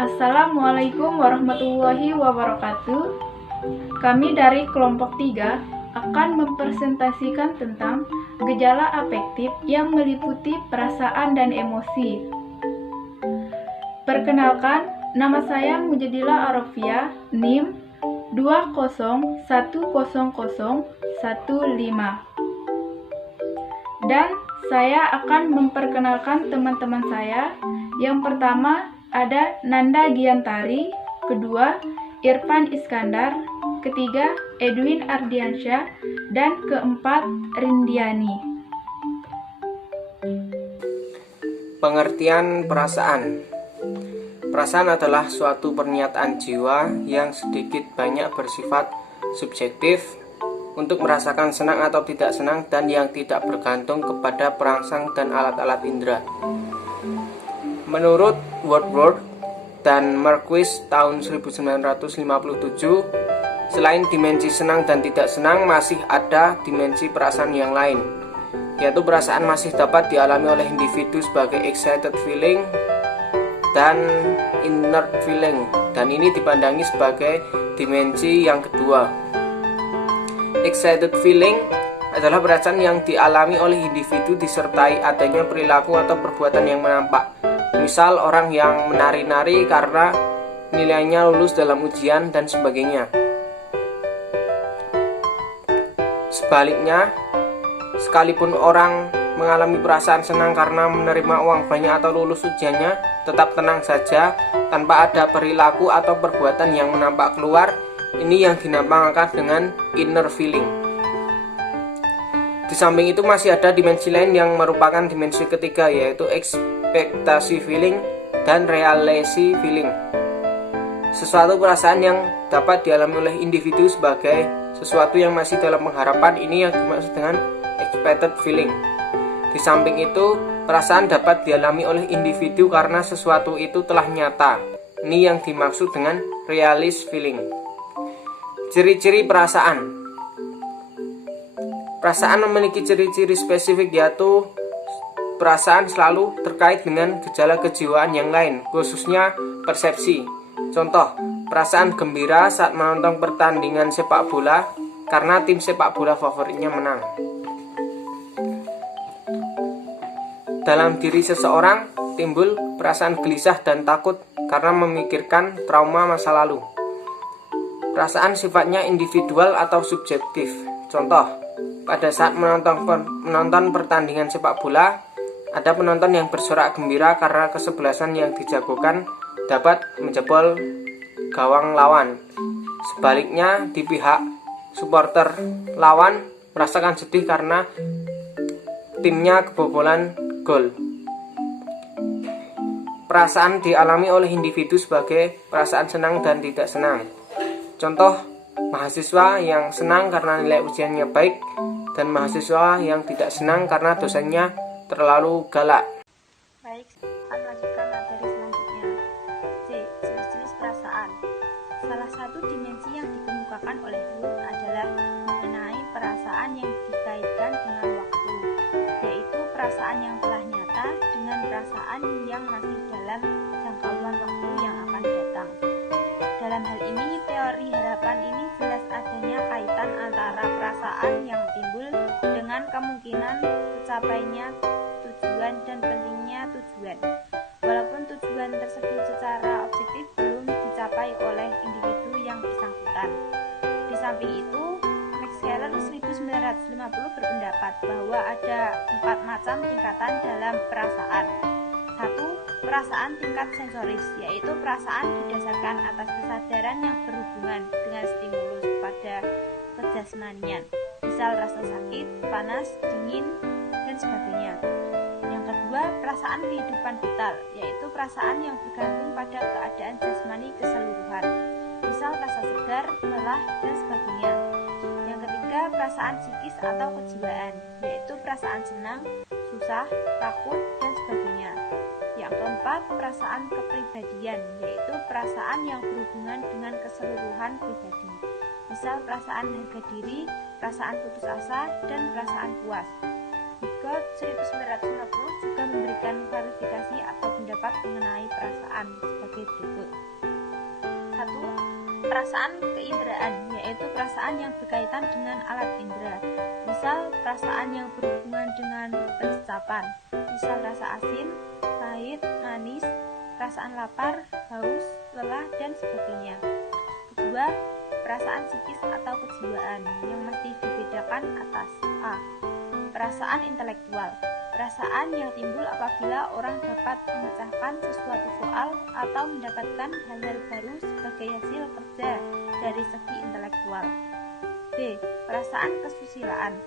Assalamualaikum warahmatullahi wabarakatuh. Kami dari kelompok 3 akan mempresentasikan tentang gejala afektif yang meliputi perasaan dan emosi. Perkenalkan, nama saya Mujadila Arofia, NIM 2010015. Dan saya akan memperkenalkan teman-teman saya. Yang pertama ada Nanda Giantari, kedua Irfan Iskandar, ketiga Edwin Ardiansyah, dan keempat Rindiani. Pengertian perasaan. Perasaan adalah suatu pernyataan jiwa yang sedikit banyak bersifat subjektif untuk merasakan senang atau tidak senang dan yang tidak bergantung kepada perangsang dan alat-alat indera. Menurut Wordsworth dan Marquis tahun 1957, selain dimensi senang dan tidak senang, masih ada dimensi perasaan yang lain, yaitu perasaan masih dapat dialami oleh individu sebagai excited feeling dan inner feeling, dan ini dipandangi sebagai dimensi yang kedua. Excited feeling adalah perasaan yang dialami oleh individu disertai adanya perilaku atau perbuatan yang menampak. Misal orang yang menari-nari karena nilainya lulus dalam ujian dan sebagainya. Sebaliknya, sekalipun orang mengalami perasaan senang karena menerima uang banyak atau lulus ujiannya, tetap tenang saja tanpa ada perilaku atau perbuatan yang menampak keluar. Ini yang dinamakan dengan inner feeling. Di samping itu masih ada dimensi lain yang merupakan dimensi ketiga, yaitu ekspektasi feeling dan realisasi feeling. Sesuatu perasaan yang dapat dialami oleh individu sebagai sesuatu yang masih dalam pengharapan, ini yang dimaksud dengan expected feeling. Di samping itu, perasaan dapat dialami oleh individu karena sesuatu itu telah nyata. Ini yang dimaksud dengan realist feeling. Ciri-ciri perasaan. Perasaan memiliki ciri-ciri spesifik, yaitu perasaan selalu terkait dengan gejala kejiwaan yang lain, khususnya persepsi. Contoh, perasaan gembira saat menonton pertandingan sepak bola karena tim sepak bola favoritnya menang. Dalam diri seseorang timbul perasaan gelisah dan takut karena memikirkan trauma masa lalu. Perasaan sifatnya individual atau subjektif. Contoh, pada saat menonton pertandingan sepak bola, ada penonton yang bersorak gembira karena kesebelasan yang dijagokan dapat menjebol gawang lawan. Sebaliknya, di pihak supporter lawan merasakan sedih karena timnya kebobolan gol. Perasaan dialami oleh individu sebagai perasaan senang dan tidak senang. Contoh, mahasiswa yang senang karena nilai ujiannya baik dan mahasiswa yang tidak senang karena dosennya terlalu galak. Baik, akan melanjutkan materi selanjutnya. C. Jenis-jenis perasaan. Salah satu dimensi yang dikemukakan oleh Wood adalah mengenai perasaan yang dikaitkan dengan waktu, yaitu perasaan yang telah nyata dengan perasaan yang masih dalam jangkauan waktu yang akan datang. Dalam hal ini, teori harapan ini jelas adanya kaitan antara perasaan yang timbul dengan kemungkinan tercapainya tujuan dan pentingnya tujuan, walaupun tujuan tersebut secara objektif belum dicapai oleh individu yang bersangkutan. Di samping itu, Max Keller 1950 berpendapat bahwa ada 4 macam tingkatan dalam perasaan. 1. Perasaan tingkat sensoris, yaitu perasaan didasarkan atas kesadaran yang berhubungan dengan stimulus pada kejasmanian, misal rasa sakit, panas, dingin, dan sebagainya. Yang kedua, perasaan kehidupan vital, yaitu perasaan yang bergantung pada keadaan jasmani keseluruhan, misal rasa segar, lelah, dan sebagainya. Yang ketiga, perasaan psikis atau kejiwaan, yaitu perasaan senang, susah, takut, dan sebagainya. Yang keempat, perasaan kepribadian, yaitu perasaan yang berhubungan dengan keseluruhan pribadi, misal perasaan harga diri, perasaan putus asa, dan perasaan puas. Ke 1950 juga memberikan klarifikasi atau pendapat mengenai perasaan sebagai berikut. 1. Perasaan keinderaan, yaitu perasaan yang berkaitan dengan alat indera. Misal, perasaan yang berhubungan dengan pencapan, misal rasa asin, pahit, manis, perasaan lapar, haus, lelah, dan sebagainya. Kedua, perasaan psikis atau kejiwaan yang mesti dibedakan atas. A. Perasaan intelektual, perasaan yang timbul apabila orang dapat memecahkan sesuatu soal atau mendapatkan hal-hal baru sebagai hasil kerja dari segi intelektual. B. Perasaan kesusilaan,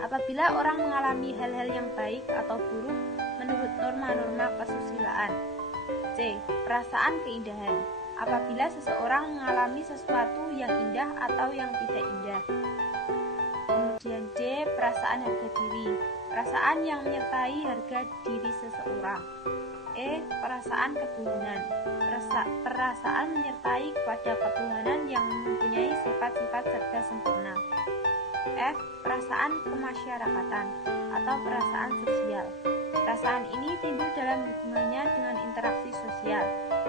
apabila orang mengalami hal-hal yang baik atau buruk menurut norma-norma kesusilaan. C. Perasaan keindahan, apabila seseorang mengalami sesuatu yang indah atau yang tidak indah. Kemudian D. Perasaan harga diri, perasaan yang menyertai harga diri seseorang. E. Perasaan ketuhanan, perasaan menyertai kepada ketuhanan yang mempunyai sifat-sifat serba sempurna. F. Perasaan kemasyarakatan atau perasaan sosial, perasaan ini timbul dalam hubungannya dengan interaksi sosial,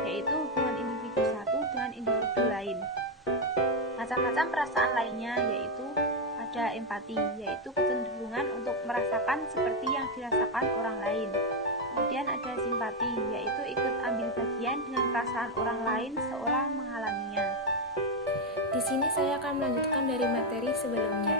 yaitu hubungan individu satu dengan individu lain. Macam-macam perasaan lainnya yaitu ada empati, yaitu kecenderungan untuk merasakan seperti yang dirasakan orang lain. Kemudian ada simpati, yaitu ikut ambil bagian dengan perasaan orang lain seolah mengalaminya. Di sini saya akan melanjutkan dari materi sebelumnya.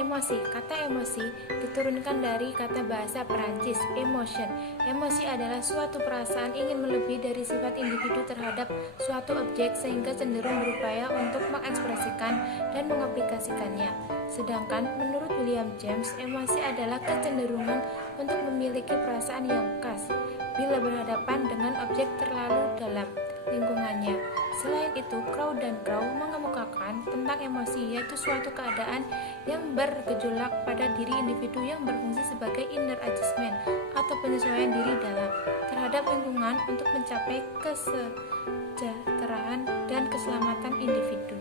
Emosi. Kata emosi diturunkan dari kata bahasa Perancis, emotion. Emosi adalah suatu perasaan ingin melebihi dari sifat individu terhadap suatu objek sehingga cenderung berupaya untuk mengekspresikan dan mengaplikasikannya. Sedangkan menurut William James, emosi adalah kecenderungan untuk memiliki perasaan yang khas bila berhadapan dengan objek terlalu dalam lingkungannya. Selain itu, Crow dan Crow mengemukakan tentang emosi, yaitu suatu keadaan yang bergejolak pada diri individu yang berfungsi sebagai inner adjustment atau penyesuaian diri dalam terhadap lingkungan untuk mencapai kesejahteraan dan keselamatan individu.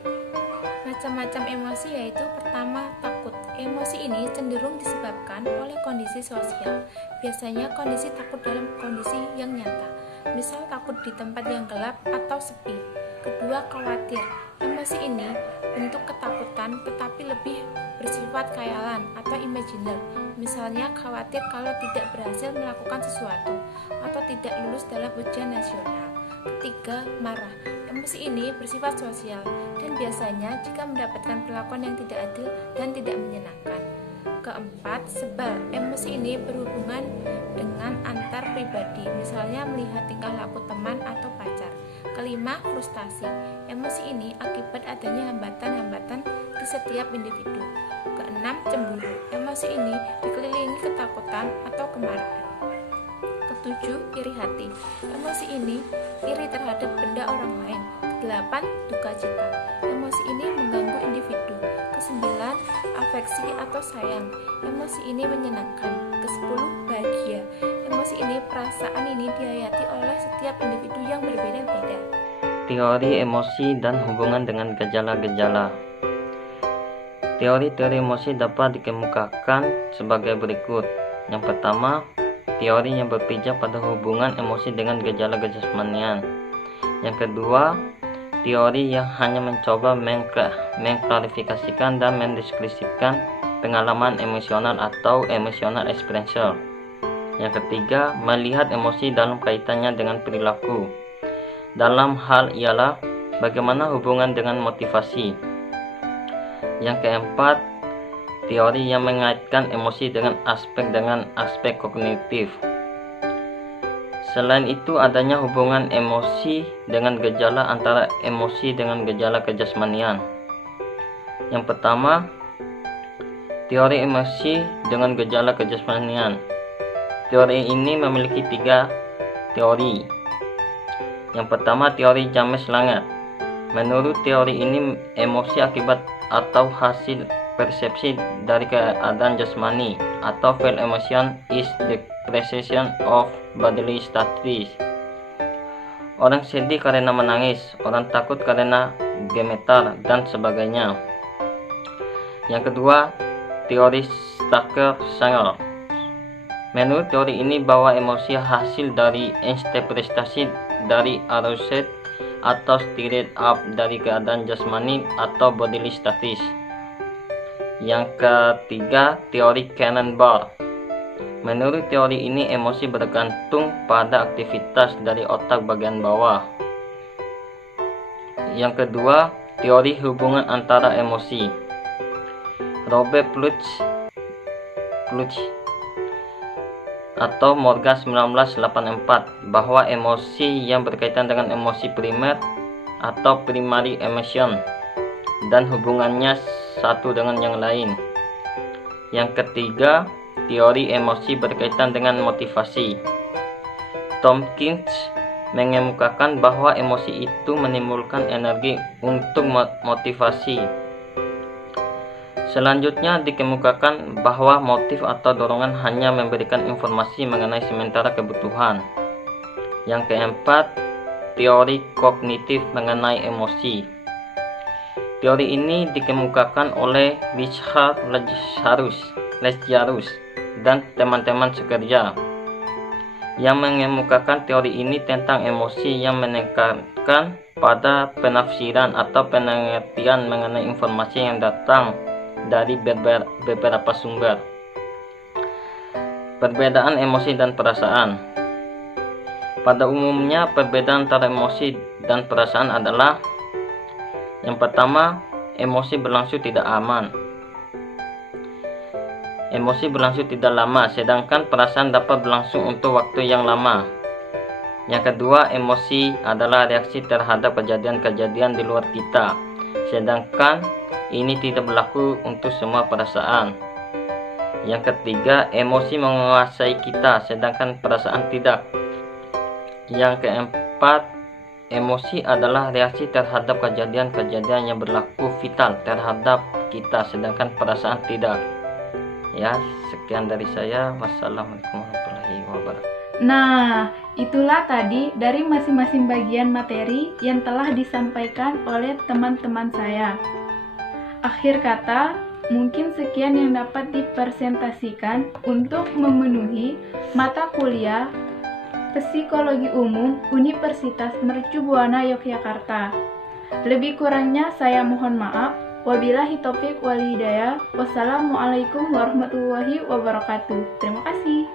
Macam-macam emosi yaitu pertama, takut. Emosi ini cenderung disebabkan oleh kondisi sosial. Biasanya kondisi takut dalam kondisi yang nyata, misal takut di tempat yang gelap atau sepi. Kedua, khawatir. Emosi ini bentuk ketakutan tetapi lebih bersifat khayalan atau imajiner. Misalnya khawatir kalau tidak berhasil melakukan sesuatu atau tidak lulus dalam ujian nasional. Ketiga, marah. Emosi ini bersifat sosial dan biasanya jika mendapatkan perlakuan yang tidak adil dan tidak menyenangkan. Keempat, sebal. Emosi ini berhubungan dengan antar pribadi, misalnya melihat tingkah laku teman atau pacar. Kelima, frustasi. Emosi ini akibat adanya hambatan-hambatan di setiap individu. Keenam, cemburu. Emosi ini dikelilingi ketakutan atau kemarahan. Ketujuh, iri hati. Emosi ini iri terhadap benda orang lain. Kedelapan, duka cita. Emosi ini mengganggu individu. Kesembilan, afeksi atau sayang. Emosi ini menyenangkan. Kesepuluh, bahagia. Emosi ini, perasaan ini dihayati oleh setiap individu yang berbeda-beda. Teori emosi dan hubungan dengan gejala-gejala. Teori-teori emosi dapat dikemukakan sebagai berikut. Yang pertama, teori yang berpijak pada hubungan emosi dengan gejala kejasmanian. Yang kedua, teori yang hanya mencoba mengklarifikasikan dan mendeskripsikan pengalaman emosional atau emotional experience. Yang ketiga, melihat emosi dalam kaitannya dengan perilaku. Dalam hal ialah bagaimana hubungan dengan motivasi. Yang keempat, teori yang mengaitkan emosi dengan aspek kognitif. Selain itu, adanya hubungan emosi dengan gejala antara emosi dengan gejala kejasmanian. Yang pertama, teori emosi dengan gejala kejasmanian. Teori ini memiliki 3 teori. Yang pertama, teori James Lange. Menurut teori ini, emosi akibat atau hasil persepsi dari keadaan jasmani atau felt emotion is the precision of bodily status. Orang sedih karena menangis, orang takut karena gemetar, dan sebagainya. Yang kedua, teori Stacker-Sanger. Menurut teori ini, bahwa emosi hasil dari interpretasi dari aroused atau stirred up dari keadaan jasmani atau bodily status. Yang ketiga, teori Cannon-Bard. Menurut teori ini, emosi bergantung pada aktivitas dari otak bagian bawah. Yang kedua, teori hubungan antara emosi. Robert Plutch atau Morgan 1984 bahwa emosi yang berkaitan dengan emosi primer atau primary emotion dan hubungannya satu dengan yang lain. Yang ketiga, teori emosi berkaitan dengan motivasi. Tompkins mengemukakan bahwa emosi itu menimbulkan energi untuk motivasi. Selanjutnya dikemukakan bahwa motif atau dorongan hanya memberikan informasi mengenai sementara kebutuhan. Yang keempat, teori kognitif mengenai emosi. Teori ini dikemukakan oleh Richard Lazarus dan teman-teman sekerja, yang mengemukakan teori ini tentang emosi yang menekankan pada penafsiran atau pengertian mengenai informasi yang datang dari beberapa sumber. Perbedaan emosi dan perasaan. Pada umumnya, perbedaan antara emosi dan perasaan adalah: yang pertama, emosi berlangsung tidak aman. Emosi berlangsung tidak lama, sedangkan perasaan dapat berlangsung untuk waktu yang lama. Yang kedua, emosi adalah reaksi terhadap kejadian-kejadian di luar kita, sedangkan ini tidak berlaku untuk semua perasaan. Yang ketiga, emosi menguasai kita, sedangkan perasaan tidak. Yang keempat, emosi adalah reaksi terhadap kejadian-kejadian yang berlaku vital terhadap kita, sedangkan perasaan tidak. Ya, sekian dari saya. Wassalamualaikum warahmatullahi wabarakatuh. Nah, itulah tadi dari masing-masing bagian materi yang telah disampaikan oleh teman-teman saya. Akhir kata, mungkin sekian yang dapat dipresentasikan untuk memenuhi mata kuliah Psikologi Umum Universitas Mercu Buana Yogyakarta. Lebih kurangnya saya mohon maaf. Wabillahi taufiq wal hidayah. Wassalamualaikum warahmatullahi wabarakatuh. Terima kasih.